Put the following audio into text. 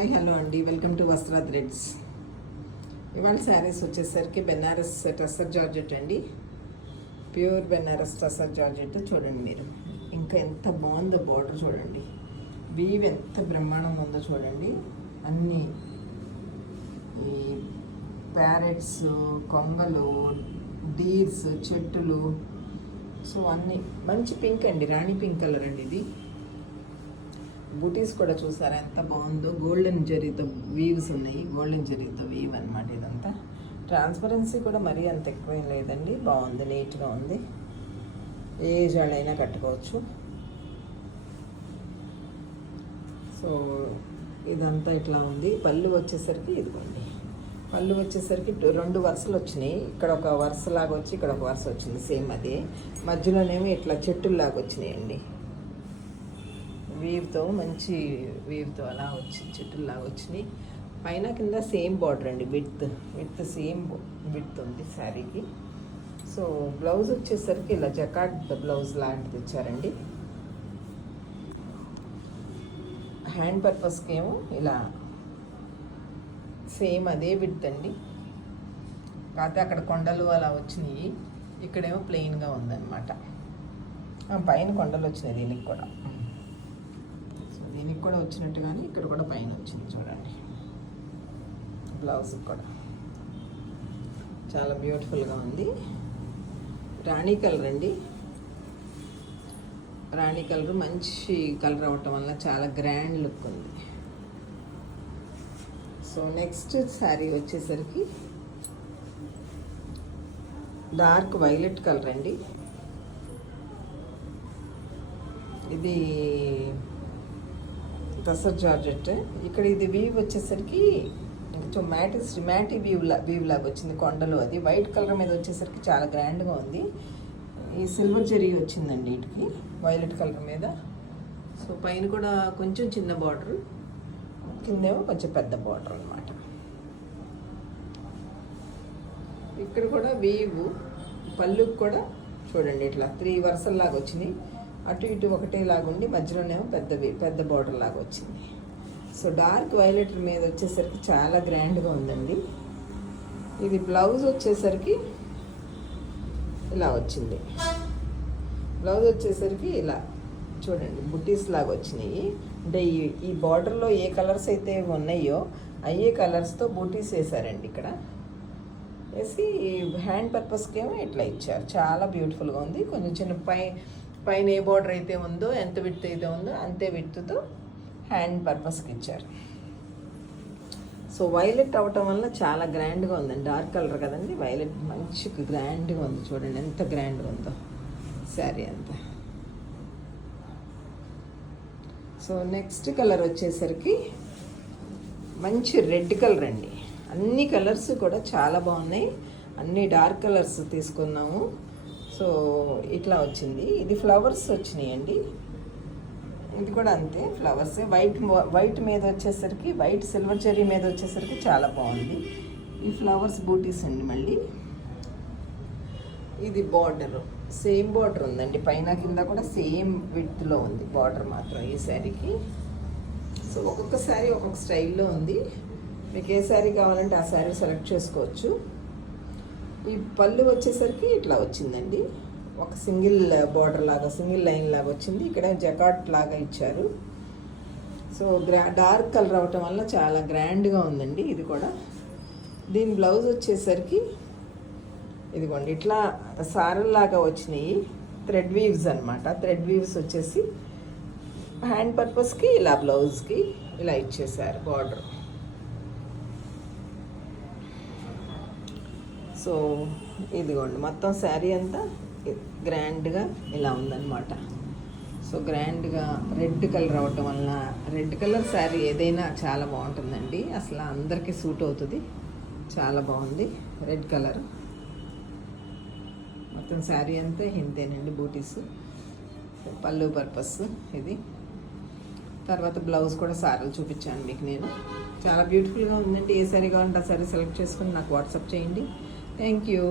Hi hello అండి, welcome to వస్త్ర threads. ఇవాళ శారీస్ వచ్చేసరికి బెనారస్ టస్సర్ జార్జెట్ అండి. ప్యూర్ బెనారస్ టస్సర్ జార్జెట్ చూడండి మీరు. ఇంకా ఎంత బాగుందో బార్డర్ చూడండి, వీవ్ ఎంత బ్రహ్మాండంగా ఉందో చూడండి. అన్నీ ఈ ప్యారెట్స్, కొంగలు, డీర్స్, చెట్టులు, సో అన్నీ మంచి పింక్ అండి, రాణి పింక్ కలర్ అండి ఇది. బూటీస్ కూడా చూసారా ఎంత బాగుందో, గోల్డెన్ జరీతో వీవ్స్ ఉన్నాయి, గోల్డెన్ జరీతో వీవ్ అనమాట ఇదంతా. ట్రాన్స్పరెన్సీ కూడా మరీ అంత ఎక్కువేం లేదండి, బాగుంది, నీట్గా ఉంది. ఏ ఏజ్ వాళ్ళైనా కట్టుకోవచ్చు. సో ఇదంతా ఇట్లా ఉంది. పళ్ళు వచ్చేసరికి ఇదిగోండి, పళ్ళు వచ్చేసరికి 2 వరుసలు వచ్చినాయి. ఇక్కడ ఒక వరుసలాగా వచ్చి ఇక్కడ ఒక వరుస వచ్చింది, సేమ్ అదే. మధ్యలోనేమో ఇట్లా చెట్టుల్లాగా వచ్చినాయండి, వీవ్తో, మంచి వీవ్తో అలా వచ్చి చెట్టుల్లాగా వచ్చినాయి. పైన కింద సేమ్ బార్డర్ అండి, విత్ సేమ్ విత్ ఉంది శారీకి. సో బ్లౌజ్ వచ్చేసరికి ఇలా జకాట్ బ్లౌజ్ లాంటిది ఇచ్చారండి. హ్యాండ్ పర్పస్కి ఏమో ఇలా సేమ్ అదే విత్ అండి, కాకపోతే అక్కడ కొండలు అలా వచ్చినాయి, ఇక్కడేమో ప్లెయిన్గా ఉందన్నమాట. పైన కొండలు వచ్చినాయి దీనికి కూడా, దీనికి కూడా వచ్చినట్టుగానే ఇక్కడ కూడా పైన వచ్చింది చూడండి. బ్లౌజ్ కూడా చాలా బ్యూటిఫుల్గా ఉంది. రాణి కలర్ అండి, రాణి కలర్ మంచి కలర్ అవ్వటం వల్ల చాలా గ్రాండ్ లుక్ ఉంది. సో నెక్స్ట్ శారీ వచ్చేసరికి డార్క్ వైలెట్ కలర్ అండి. ఇది టస్సర్ జార్జెట్. ఇక్కడ ఇది వీవ్ వచ్చేసరికి కొంచెం మ్యాటి వీవ్ లాగా వచ్చింది, కొండలు. అది వైట్ కలర్ మీద వచ్చేసరికి చాలా గ్రాండ్గా ఉంది. ఈ సిల్వర్ జరీ వచ్చిందండి వీటికి, వైలెట్ కలర్ మీద. సో పైన కూడా కొంచెం చిన్న బార్డర్, కిందేమో కొంచెం పెద్ద బార్డర్ అనమాట. ఇక్కడ కూడా వీవ్, పళ్ళుకి కూడా చూడండి ఇట్లా 3 వరుసల్లాగా వచ్చినాయి, అటు ఇటు ఒకటేలాగా ఉండి మధ్యలోనేమో పెద్ద బార్డర్ లాగా వచ్చింది. సో డార్క్ వైలెట్ మీద వచ్చేసరికి చాలా గ్రాండ్గా ఉందండి. ఇది బ్లౌజ్ వచ్చేసరికి ఇలా వచ్చింది. బ్లౌజ్ వచ్చేసరికి ఇలా చూడండి బుట్టీస్ లాగా వచ్చినాయి. అంటే ఈ బార్డర్లో ఏ కలర్స్ అయితే ఉన్నాయో అయ్యే కలర్స్తో బూటీస్ వేసారండి ఇక్కడ వేసి. హ్యాండ్ పర్పస్కి ఏమో ఇట్లా ఇచ్చారు, చాలా బ్యూటిఫుల్గా ఉంది. కొంచెం చిన్న పైన ఏ బార్డర్ అయితే ఉందో, ఎంత విడ్త్ అయితే ఉందో అంతే విడ్త్తో హ్యాండ్ పర్పస్కి ఇచ్చారు. సో వైలెట్ అవ్వటం వల్ల చాలా గ్రాండ్గా ఉందండి, డార్క్ కలర్ కదండి, వైలెట్ మంచి గ్రాండ్గా ఉంది. చూడండి ఎంత గ్రాండ్గా ఉందో శారీ అంతా. సో నెక్స్ట్ కలర్ వచ్చేసరికి మంచి రెడ్ కలర్ అండి. అన్ని కలర్స్ కూడా చాలా బాగున్నాయి, అన్ని డార్క్ కలర్స్ తీసుకున్నాము. సో ఇట్లా వచ్చింది. ఇది ఫ్లవర్స్ వచ్చినాయండి, ఇది కూడా అంతే ఫ్లవర్స్. వైట్ మీద వచ్చేసరికి, వైట్ సిల్వర్ జరీ మీద వచ్చేసరికి చాలా బాగుంది. ఈ ఫ్లవర్స్ బూటీస్ అండి. మళ్ళీ ఇది బార్డర్, సేమ్ బార్డర్ ఉందండి, పైన కింద కూడా సేమ్ విడ్త్లో ఉంది బార్డర్ మాత్రం ఈ శారీకి. సో ఒక్కొక్క శారీ ఒక్కొక్క స్టైల్లో ఉంది, మీకు ఏ శారీ కావాలంటే ఆ శారీ సెలెక్ట్ చేసుకోవచ్చు. ఈ పళ్ళు వచ్చేసరికి ఇట్లా వచ్చిందండి, ఒక సింగిల్ బార్డర్ లాగా, సింగిల్ లైన్ లాగా వచ్చింది. ఇక్కడ జకాట్ లాగా ఇచ్చారు. సో డార్క్ కలర్ అవ్వటం వల్ల చాలా గ్రాండ్గా ఉందండి ఇది కూడా. దీని బ్లౌజ్ వచ్చేసరికి ఇదిగోండి ఇట్లా సారల్లాగా వచ్చినాయి, థ్రెడ్ వీవ్స్ అనమాట. థ్రెడ్ వీవ్స్ వచ్చేసి హ్యాండ్ పర్పస్కి ఇలా బ్లౌజ్కి ఇలా ఇచ్చేసారు బార్డర్. సో ఇదిగోండి మొత్తం శారీ అంతా గ్రాండ్గా ఇలా ఉందన్నమాట. సో గ్రాండ్గా రెడ్ కలర్ అవ్వటం వల్ల, రెడ్ కలర్ శారీ ఏదైనా చాలా బాగుంటుందండి, అసలు అందరికీ సూట్ అవుతుంది, చాలా బాగుంది రెడ్ కలర్. మొత్తం శారీ అంతా ఇంతేనండి బూటీస్. పళ్ళు పర్పస్ ఇది. తర్వాత బ్లౌజ్ కూడా సారీలు చూపించాను మీకు నేను, చాలా బ్యూటిఫుల్గా ఉందండి. ఏ శారీ కావాలంటే ఆ శారీ సెలెక్ట్ చేసుకుని నాకు వాట్సాప్ చేయండి. Thank you.